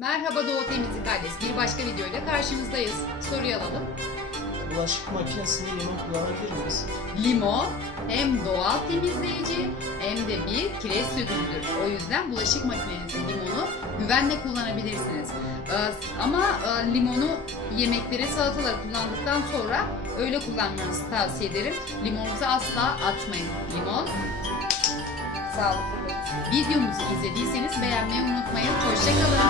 Merhaba Doğu Temizlik ailesi. Bir başka videoyla karşınızdayız. Soruyu alalım. Bulaşık makinesinde limon kullanabilir miyiz? Limon hem doğal temizleyici hem de bir kireç sökücüdür. O yüzden bulaşık makinenizde limonu güvenle kullanabilirsiniz. Ama limonu yemeklere, salatalara kullandıktan sonra öyle kullanmanızı tavsiye ederim. Limonunuzu asla atmayın. Limon sağlıklıdır. Videomuzu izlediyseniz beğenmeyi unutmayın. Hoşça kalın.